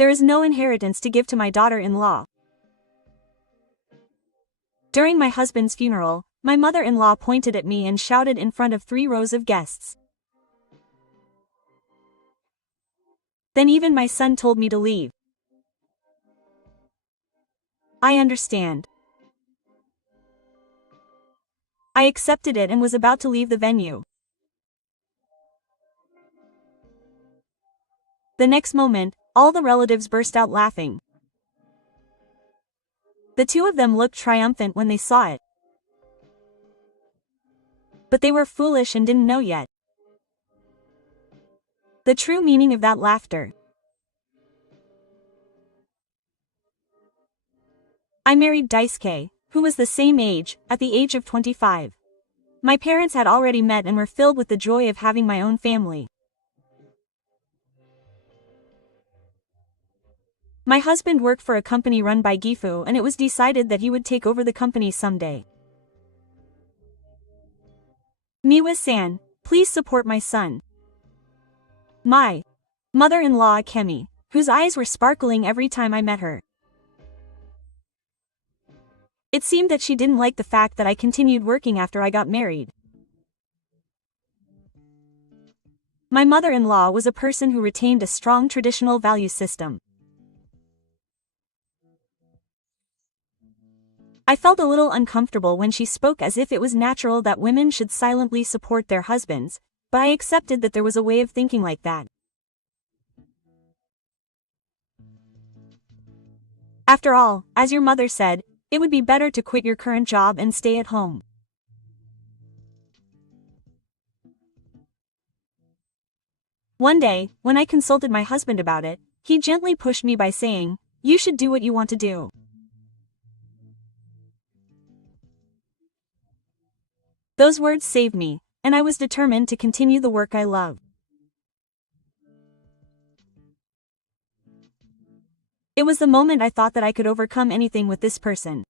There is no inheritance to give to my daughter-in-law. During my husband's funeral, my mother-in-law pointed at me and shouted in front of 3 rows of guests. Then even my son told me to leave. I understand. I accepted it and was about to leave the venue. The next moment, all the relatives burst out laughing. The 2 of them looked triumphant when they saw it. But they were foolish and didn't know yet the true meaning of that laughter. I married Daisuke, who was the same age, at the age of 25. My parents had already met and were filled with the joy of having my own family. My husband worked for a company run by Gifu, and it was decided that he would take over the company someday. Miwa-san, please support my son. My mother-in-law Akemi, whose eyes were sparkling every time I met her. It seemed that she didn't like the fact that I continued working after I got married. My mother-in-law was a person who retained a strong traditional value system. I felt a little uncomfortable when she spoke as if it was natural that women should silently support their husbands, but I accepted that there was a way of thinking like that. After all, as your mother said, it would be better to quit your current job and stay at home. One day, when I consulted my husband about it, he gently pushed me by saying, "You should do what you want to do." Those words saved me, and I was determined to continue the work I love. It was the moment I thought that I could overcome anything with this person.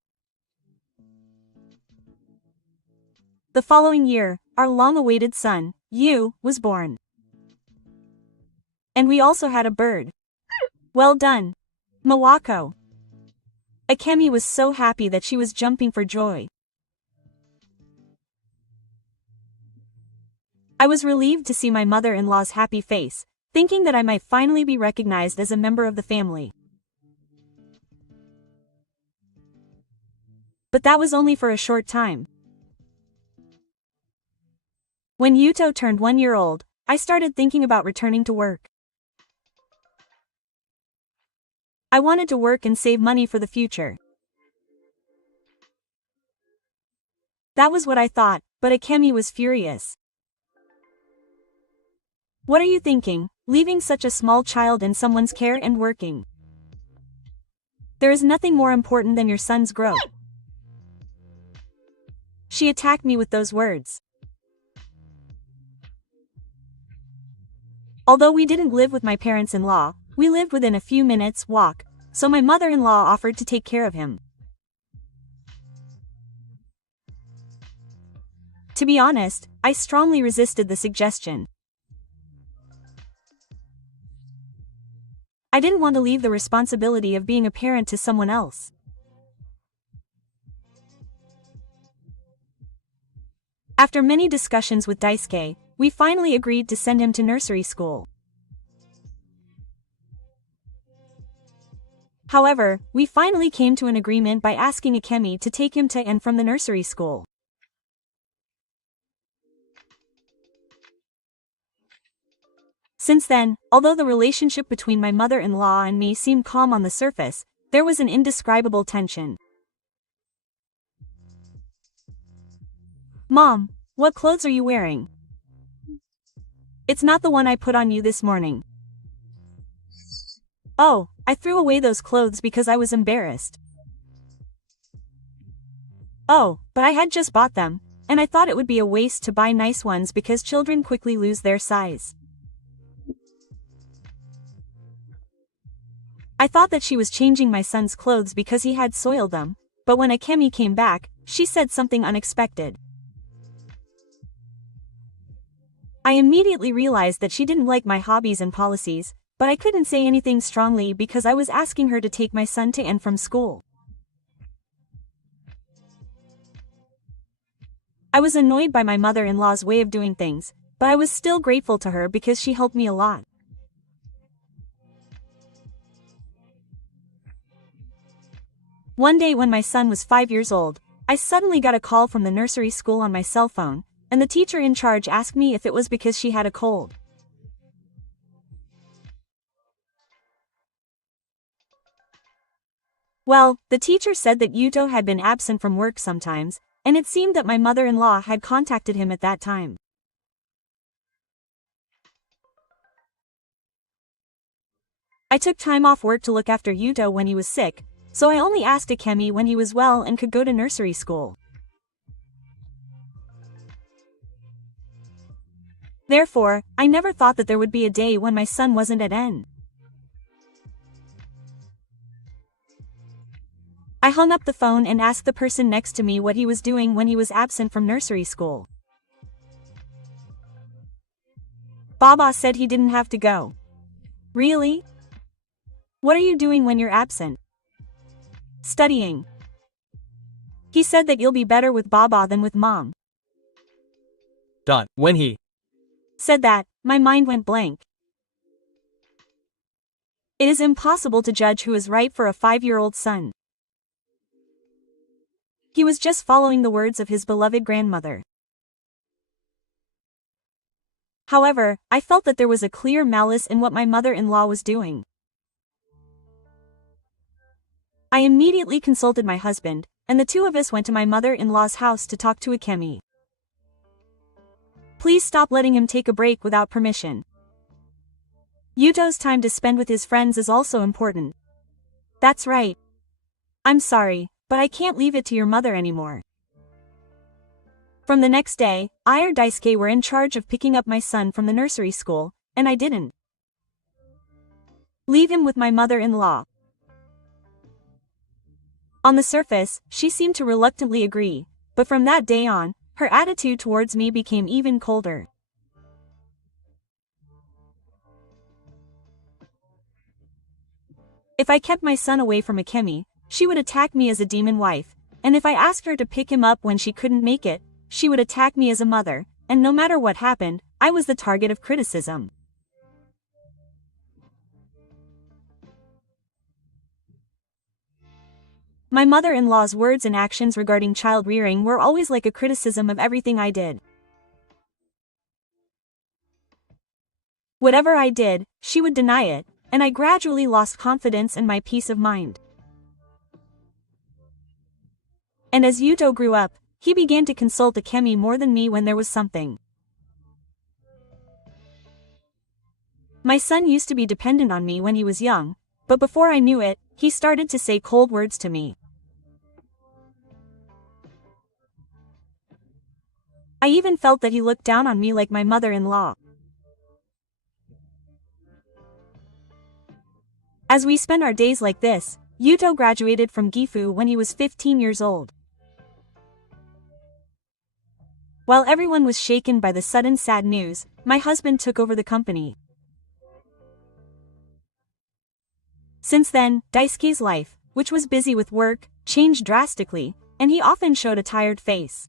The following year, our long-awaited son, Yu, was born. And we also had a bird. Well done, Mawako. Akemi was so happy that she was jumping for joy. I was relieved to see my mother-in-law's happy face, thinking that I might finally be recognized as a member of the family. But that was only for a short time. When Yuto turned 1 year old, I started thinking about returning to work. I wanted to work and save money for the future. That was what I thought, but Akemi was furious. What are you thinking, leaving such a small child in someone's care and working? There is nothing more important than your son's growth. She attacked me with those words. Although we didn't live with my parents-in-law, we lived within a few minutes' walk, so my mother-in-law offered to take care of him. To be honest, I strongly resisted the suggestion. I didn't want to leave the responsibility of being a parent to someone else. After many discussions with Daisuke, we finally agreed to send him to nursery school. However, we finally came to an agreement by asking Akemi to take him to and from the nursery school. Since then, although the relationship between my mother-in-law and me seemed calm on the surface, there was an indescribable tension. Mom, what clothes are you wearing? It's not the one I put on you this morning. Oh, I threw away those clothes because I was embarrassed. Oh, but I had just bought them, and I thought it would be a waste to buy nice ones because children quickly lose their size. I thought that she was changing my son's clothes because he had soiled them, but when Akemi came back, she said something unexpected. I immediately realized that she didn't like my hobbies and policies, but I couldn't say anything strongly because I was asking her to take my son to and from school. I was annoyed by my mother-in-law's way of doing things, but I was still grateful to her because she helped me a lot. One day when my son was 5 years old, I suddenly got a call from the nursery school on my cell phone, and the teacher in charge asked me if it was because she had a cold. Well, the teacher said that Yuto had been absent from work sometimes, and it seemed that my mother-in-law had contacted him at that time. I took time off work to look after Yuto when he was sick, so I only asked Akemi when he was well and could go to nursery school. Therefore, I never thought that there would be a day when my son wasn't at N. I hung up the phone and asked the person next to me what he was doing when he was absent from nursery school. Baba said he didn't have to go. Really? What are you doing when you're absent? Studying. He said that you'll be better with Baba than with Mom. When he said that, my mind went blank. It is impossible to judge who is right for a 5-year-old son. He was just following the words of his beloved grandmother. However, I felt that there was a clear malice in what my mother-in-law was doing. I immediately consulted my husband, and the two of us went to my mother-in-law's house to talk to Akemi. Please stop letting him take a break without permission. Yuto's time to spend with his friends is also important. That's right. I'm sorry, but I can't leave it to your mother anymore. From the next day, I or Daisuke were in charge of picking up my son from the nursery school, and I didn't leave him with my mother-in-law. On the surface, she seemed to reluctantly agree, but from that day on, her attitude towards me became even colder. If I kept my son away from Akemi, she would attack me as a demon wife, and if I asked her to pick him up when she couldn't make it, she would attack me as a mother, and no matter what happened, I was the target of criticism. My mother-in-law's words and actions regarding child rearing were always like a criticism of everything I did. Whatever I did, she would deny it, and I gradually lost confidence and my peace of mind. And as Yuto grew up, he began to consult Akemi more than me when there was something. My son used to be dependent on me when he was young, but before I knew it, he started to say cold words to me. I even felt that he looked down on me like my mother-in-law. As we spent our days like this, Yuto graduated from Gifu when he was 15 years old. While everyone was shaken by the sudden sad news, my husband took over the company. Since then, Daisuke's life, which was busy with work, changed drastically, and he often showed a tired face.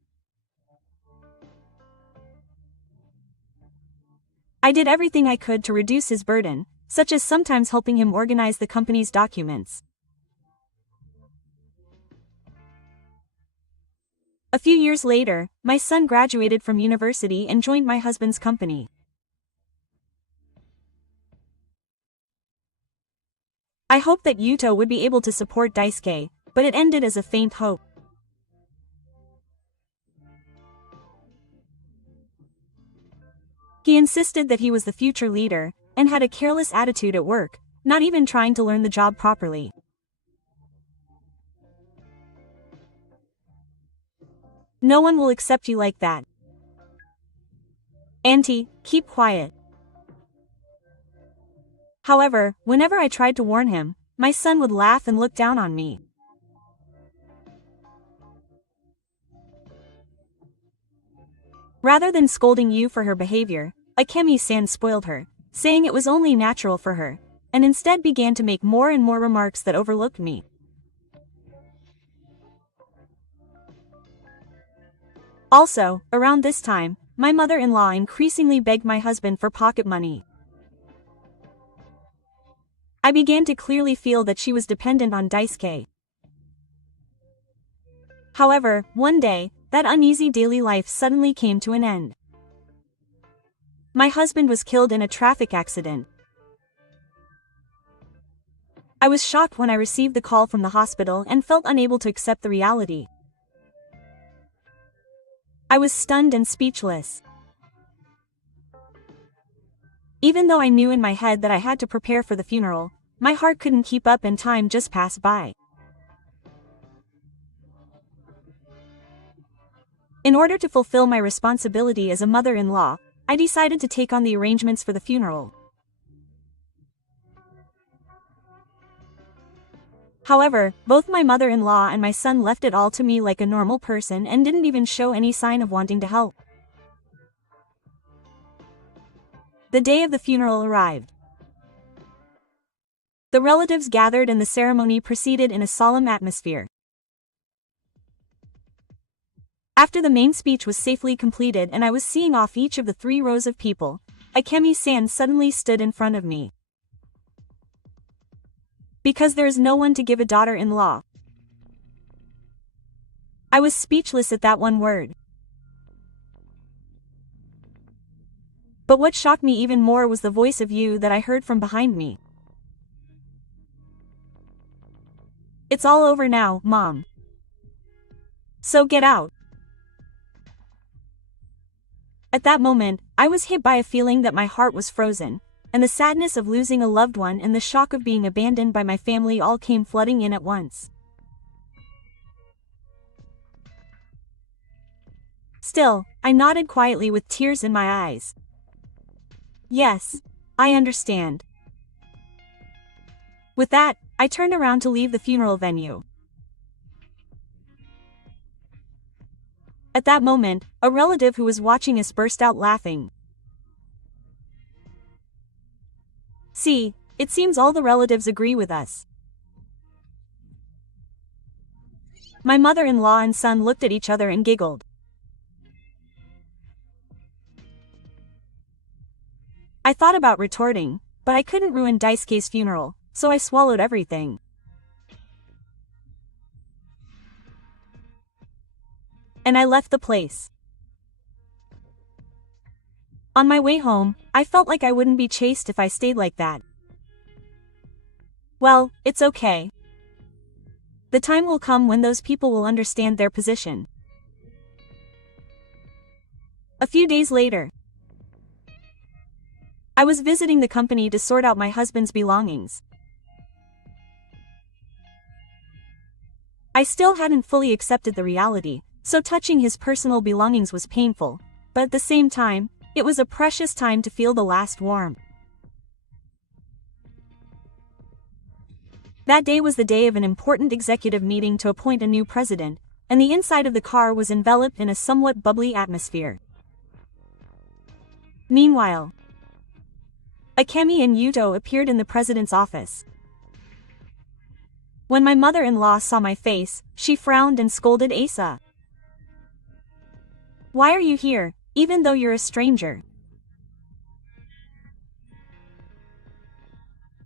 I did everything I could to reduce his burden, such as sometimes helping him organize the company's documents. A few years later, my son graduated from university and joined my husband's company. I hoped that Yuto would be able to support Daisuke, but it ended as a faint hope. He insisted that he was the future leader, and had a careless attitude at work, not even trying to learn the job properly. No one will accept you like that. Auntie, keep quiet. However, whenever I tried to warn him, my son would laugh and look down on me. Rather than scolding you for her behavior, Akemi-san spoiled her, saying it was only natural for her, and instead began to make more and more remarks that overlooked me. Also, around this time, my mother-in-law increasingly begged my husband for pocket money. I began to clearly feel that she was dependent on Daisuke. However, one day, that uneasy daily life suddenly came to an end. My husband was killed in a traffic accident. I was shocked when I received the call from the hospital and felt unable to accept the reality. I was stunned and speechless. Even though I knew in my head that I had to prepare for the funeral, my heart couldn't keep up and time just passed by. In order to fulfill my responsibility as a mother-in-law, I decided to take on the arrangements for the funeral. However, both my mother-in-law and my son left it all to me like a normal person and didn't even show any sign of wanting to help. The day of the funeral arrived. The relatives gathered and the ceremony proceeded in a solemn atmosphere. After the main speech was safely completed and I was seeing off each of the 3 rows of people, Akemi-san suddenly stood in front of me. Because there is no one to give a daughter-in-law. I was speechless at that one word. But what shocked me even more was the voice of you that I heard from behind me. It's all over now, Mom. So get out. At that moment, I was hit by a feeling that my heart was frozen, and the sadness of losing a loved one and the shock of being abandoned by my family all came flooding in at once. Still, I nodded quietly with tears in my eyes. Yes, I understand. With that, I turned around to leave the funeral venue. At that moment, a relative who was watching us burst out laughing. See, it seems all the relatives agree with us. My mother-in-law and son looked at each other and giggled. I thought about retorting, but I couldn't ruin Daisuke's funeral, so I swallowed everything. And I left the place. On my way home, I felt like I wouldn't be chased if I stayed like that. Well, it's okay. The time will come when those people will understand their position. A few days later, I was visiting the company to sort out my husband's belongings. I still hadn't fully accepted the reality, so touching his personal belongings was painful, but at the same time, it was a precious time to feel the last warmth. That day was the day of an important executive meeting to appoint a new president, and the inside of the car was enveloped in a somewhat bubbly atmosphere. Meanwhile, Akemi and Yuto appeared in the president's office. When my mother-in-law saw my face, she frowned and scolded Asa. Why are you here, even though you're a stranger?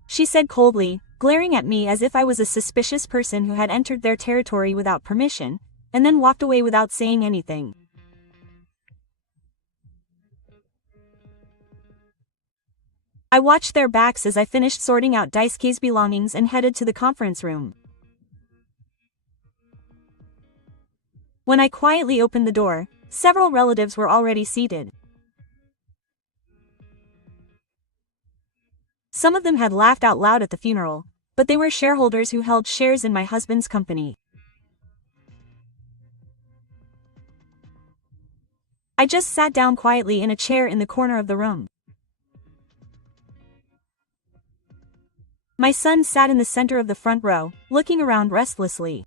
She said coldly, glaring at me as if I was a suspicious person who had entered their territory without permission, and then walked away without saying anything. I watched their backs as I finished sorting out Daisuke's belongings and headed to the conference room. When I quietly opened the door, several relatives were already seated. Some of them had laughed out loud at the funeral, but they were shareholders who held shares in my husband's company. I just sat down quietly in a chair in the corner of the room. My son sat in the center of the front row, looking around restlessly.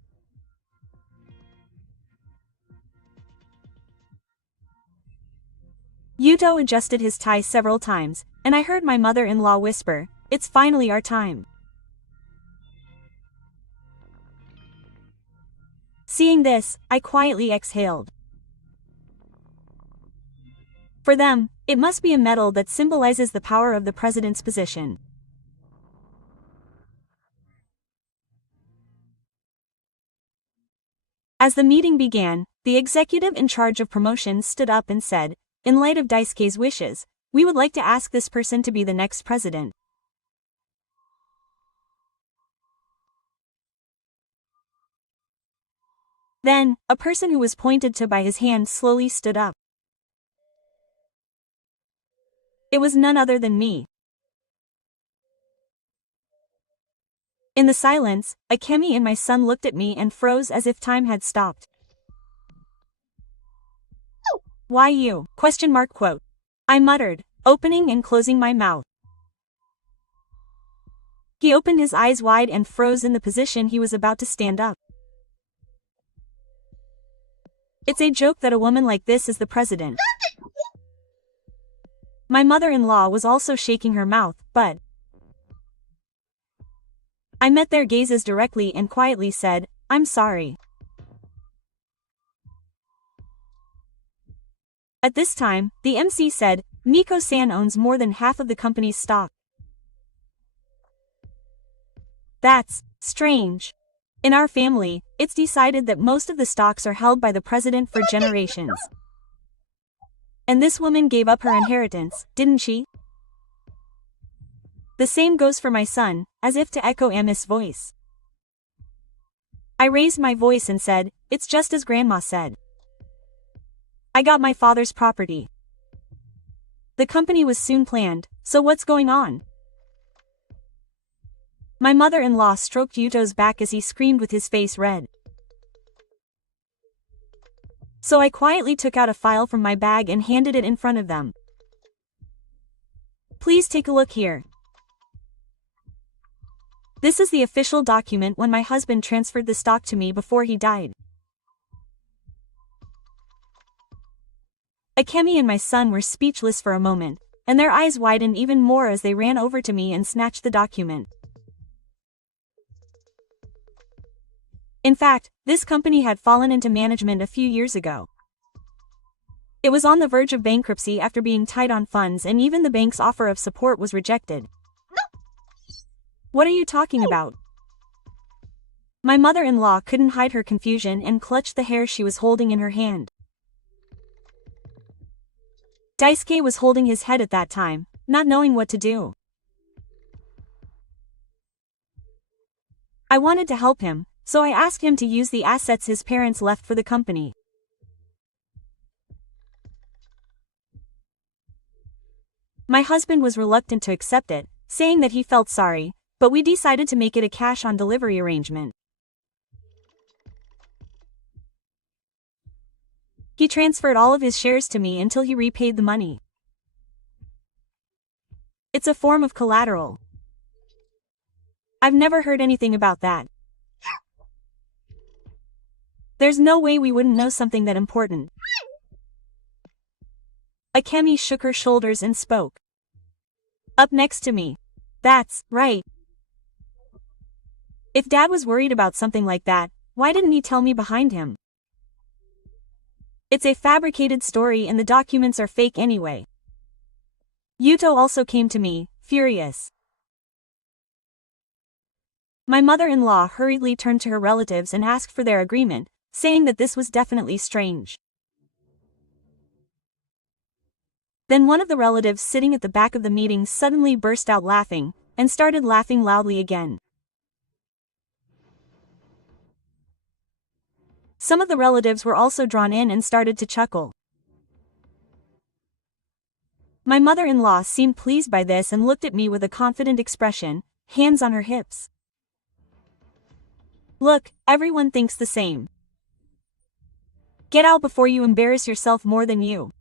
Yuto adjusted his tie several times, and I heard my mother-in-law whisper, "It's finally our time." Seeing this, I quietly exhaled. For them, it must be a medal that symbolizes the power of the president's position. As the meeting began, the executive in charge of promotions stood up and said, "In light of Daisuke's wishes, we would like to ask this person to be the next president." Then, a person who was pointed to by his hand slowly stood up. It was none other than me. In the silence, Akemi and my son looked at me and froze as if time had stopped. "Why you?" ? I muttered, opening and closing my mouth. He opened his eyes wide and froze in the position he was about to stand up. It's a joke that a woman like this is the president. My mother-in-law was also shaking her mouth, but I met their gazes directly and quietly said, "I'm sorry." At this time, the MC said, "Miko-san owns more than half of the company's stock." That's strange. In our family, it's decided that most of the stocks are held by the president for generations. And this woman gave up her inheritance, didn't she? The same goes for my son, as if to echo Ami's voice. I raised my voice and said, "It's just as Grandma said. I got my father's property. The company was soon planned, so what's going on?" My mother-in-law stroked Yuto's back as he screamed with his face red. So I quietly took out a file from my bag and handed it in front of them. "Please take a look here. This is the official document when my husband transferred the stock to me before he died." Akemi and my son were speechless for a moment, and their eyes widened even more as they ran over to me and snatched the document. In fact, this company had fallen into management a few years ago. It was on the verge of bankruptcy after being tight on funds, and even the bank's offer of support was rejected. "What are you talking about?" My mother-in-law couldn't hide her confusion and clutched the hair she was holding in her hand. Daisuke was holding his head at that time, not knowing what to do. I wanted to help him, so I asked him to use the assets his parents left for the company. My husband was reluctant to accept it, saying that he felt sorry, but we decided to make it a cash-on-delivery arrangement. He transferred all of his shares to me until he repaid the money. It's a form of collateral. I've never heard anything about that. There's no way we wouldn't know something that important. Akemi shook her shoulders and spoke up next to me. "That's right. If Dad was worried about something like that, why didn't he tell me behind him? It's a fabricated story and the documents are fake anyway." Yuto also came to me, furious. My mother-in-law hurriedly turned to her relatives and asked for their agreement, saying that this was definitely strange. Then one of the relatives sitting at the back of the meeting suddenly burst out laughing, and started laughing loudly again. Some of the relatives were also drawn in and started to chuckle. My mother-in-law seemed pleased by this and looked at me with a confident expression, hands on her hips. "Look, everyone thinks the same. Get out before you embarrass yourself more than you."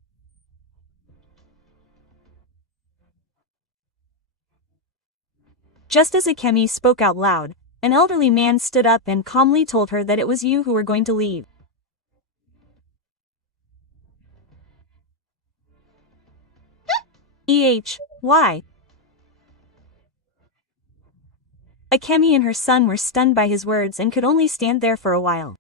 Just as Akemi spoke out loud, an elderly man stood up and calmly told her that it was you who were going to leave. Why? Akemi and her son were stunned by his words and could only stand there for a while.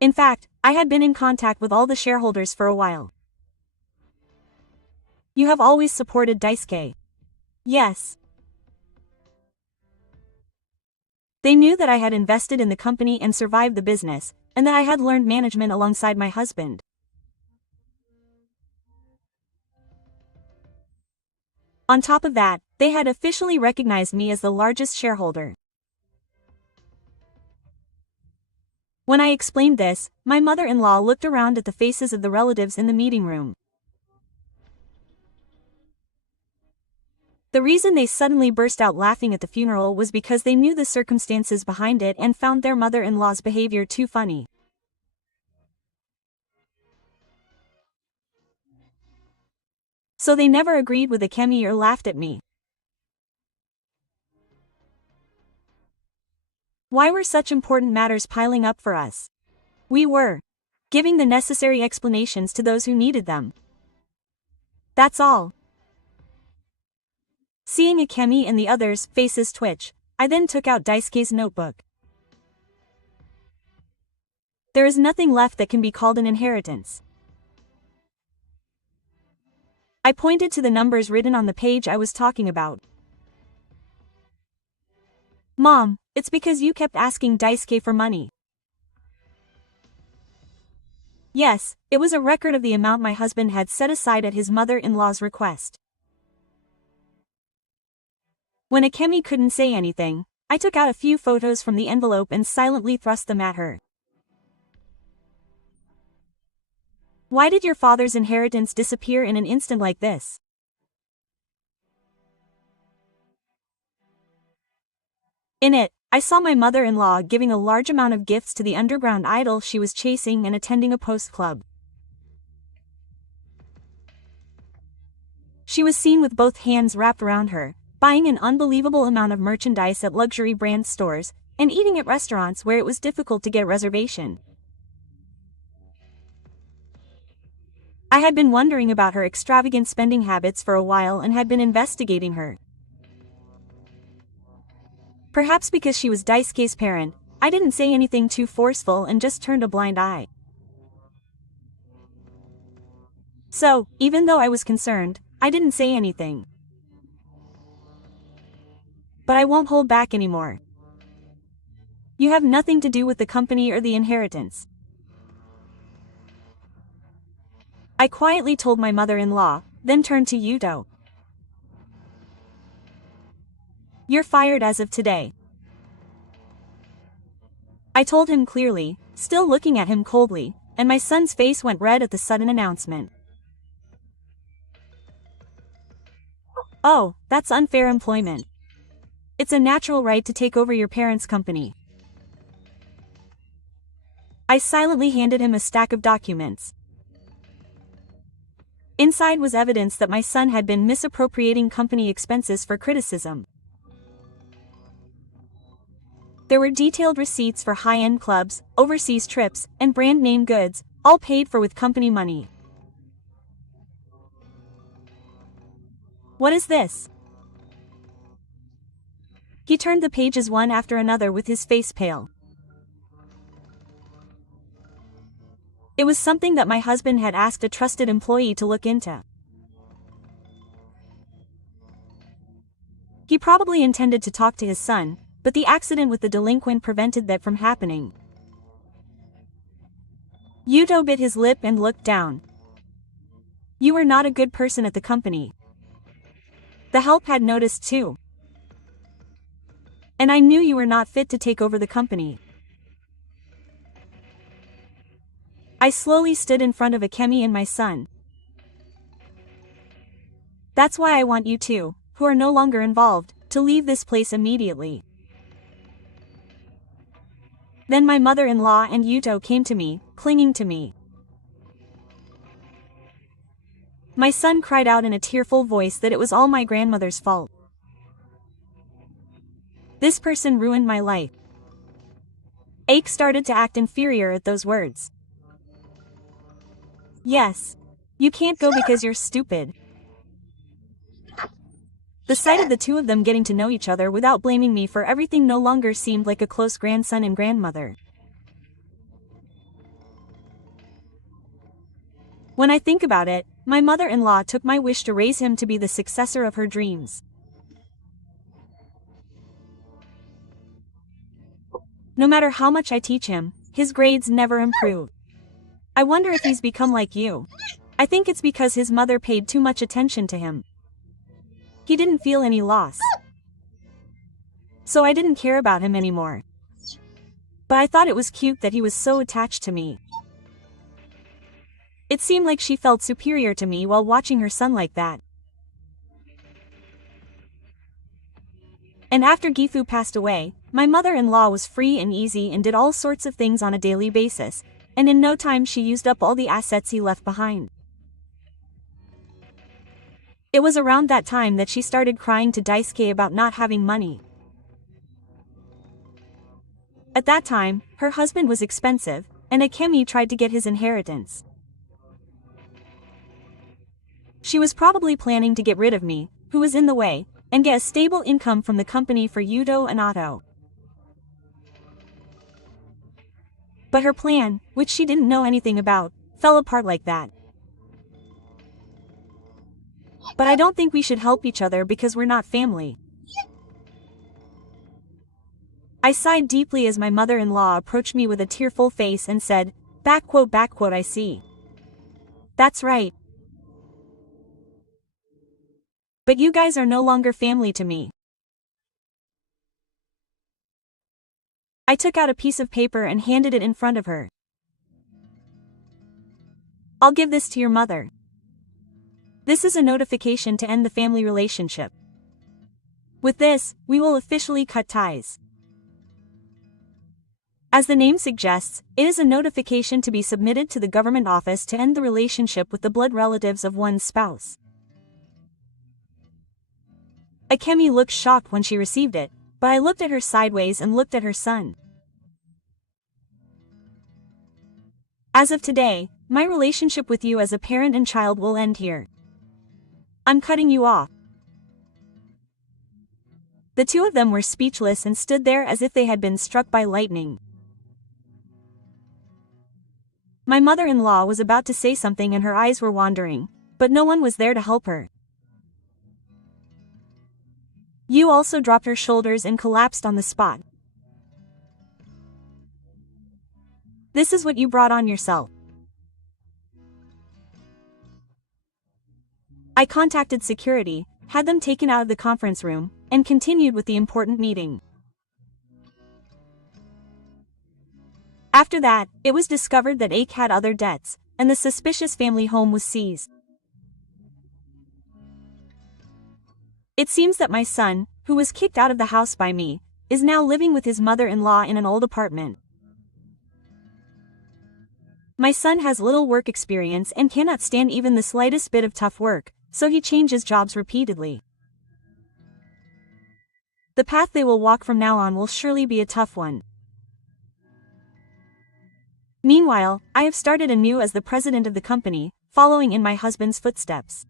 In fact, I had been in contact with all the shareholders for a while. You have always supported Daisuke. Yes. They knew that I had invested in the company and survived the business, and that I had learned management alongside my husband. On top of that, they had officially recognized me as the largest shareholder. When I explained this, my mother-in-law looked around at the faces of the relatives in the meeting room. The reason they suddenly burst out laughing at the funeral was because they knew the circumstances behind it and found their mother-in-law's behavior too funny. So they never agreed with Akemi or laughed at me. Why were such important matters piling up for us? We were giving the necessary explanations to those who needed them. That's all. Seeing Akemi and the others' faces twitch, I then took out Daisuke's notebook. There is nothing left that can be called an inheritance. I pointed to the numbers written on the page I was talking about. Mom, it's because you kept asking Daisuke for money. Yes, it was a record of the amount my husband had set aside at his mother-in-law's request. When Akemi couldn't say anything, I took out a few photos from the envelope and silently thrust them at her. Why did your father's inheritance disappear in an instant like this? In it, I saw my mother-in-law giving a large amount of gifts to the underground idol she was chasing and attending a post club. She was seen with both hands wrapped around her, buying an unbelievable amount of merchandise at luxury brand stores, and eating at restaurants where it was difficult to get a reservation. I had been wondering about her extravagant spending habits for a while and had been investigating her. Perhaps because she was Daisuke's parent, I didn't say anything too forceful and just turned a blind eye. So, even though I was concerned, I didn't say anything. But I won't hold back anymore. You have nothing to do with the company or the inheritance. I quietly told my mother-in-law, then turned to Yuto. You're fired as of today. I told him clearly, still looking at him coldly, and my son's face went red at the sudden announcement. Oh, that's unfair employment. It's a natural right to take over your parents' company. I silently handed him a stack of documents. Inside was evidence that my son had been misappropriating company expenses for criticism. There were detailed receipts for high-end clubs, overseas trips, and brand-name goods, all paid for with company money. What is this? He turned the pages one after another with his face pale. It was something that my husband had asked a trusted employee to look into. He probably intended to talk to his son, but the accident with the delinquent prevented that from happening. Yuto bit his lip and looked down. You were not a good person at the company. The help had noticed too. And I knew you were not fit to take over the company. I slowly stood in front of Akemi and my son. That's why I want you two, who are no longer involved, to leave this place immediately. Then my mother-in-law and Yuto came to me, clinging to me. My son cried out in a tearful voice that it was all my grandmother's fault. This person ruined my life. Ake started to act inferior at those words. Yes. You can't go because you're stupid. The sight of the two of them getting to know each other without blaming me for everything no longer seemed like a close grandson and grandmother. When I think about it, my mother-in-law took my wish to raise him to be the successor of her dreams. No matter how much I teach him, his grades never improve. I wonder if he's become like you. I think it's because his mother paid too much attention to him. He didn't feel any loss. So I didn't care about him anymore. But I thought it was cute that he was so attached to me. It seemed like she felt superior to me while watching her son like that. And after Gifu passed away, my mother-in-law was free and easy and did all sorts of things on a daily basis, and in no time she used up all the assets he left behind. It was around that time that she started crying to Daisuke about not having money. At that time, her husband was expensive, and Akemi tried to get his inheritance. She was probably planning to get rid of me, who was in the way, and get a stable income from the company for Yudo and Otto. But her plan, which she didn't know anything about, fell apart like that. But I don't think we should help each other because we're not family. I sighed deeply as my mother-in-law approached me with a tearful face and said, I see. That's right. But you guys are no longer family to me. I took out a piece of paper and handed it in front of her. I'll give this to your mother. This is a notification to end the family relationship. With this, we will officially cut ties. As the name suggests, it is a notification to be submitted to the government office to end the relationship with the blood relatives of one's spouse. Akemi looked shocked when she received it, but I looked at her sideways and looked at her son. As of today, my relationship with you as a parent and child will end here. I'm cutting you off. The two of them were speechless and stood there as if they had been struck by lightning. My mother-in-law was about to say something and her eyes were wandering, but no one was there to help her. Yu also dropped her shoulders and collapsed on the spot. This is what you brought on yourself. I contacted security, had them taken out of the conference room, and continued with the important meeting. After that, it was discovered that Ake had other debts, and the suspicious family home was seized. It seems that my son, who was kicked out of the house by me, is now living with his mother-in-law in an old apartment. My son has little work experience and cannot stand even the slightest bit of tough work, so he changes jobs repeatedly. The path they will walk from now on will surely be a tough one. Meanwhile, I have started anew as the president of the company, following in my husband's footsteps.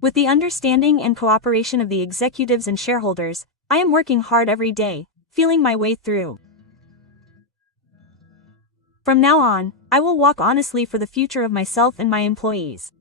With the understanding and cooperation of the executives and shareholders, I am working hard every day, feeling my way through. From now on, I will walk honestly for the future of myself and my employees.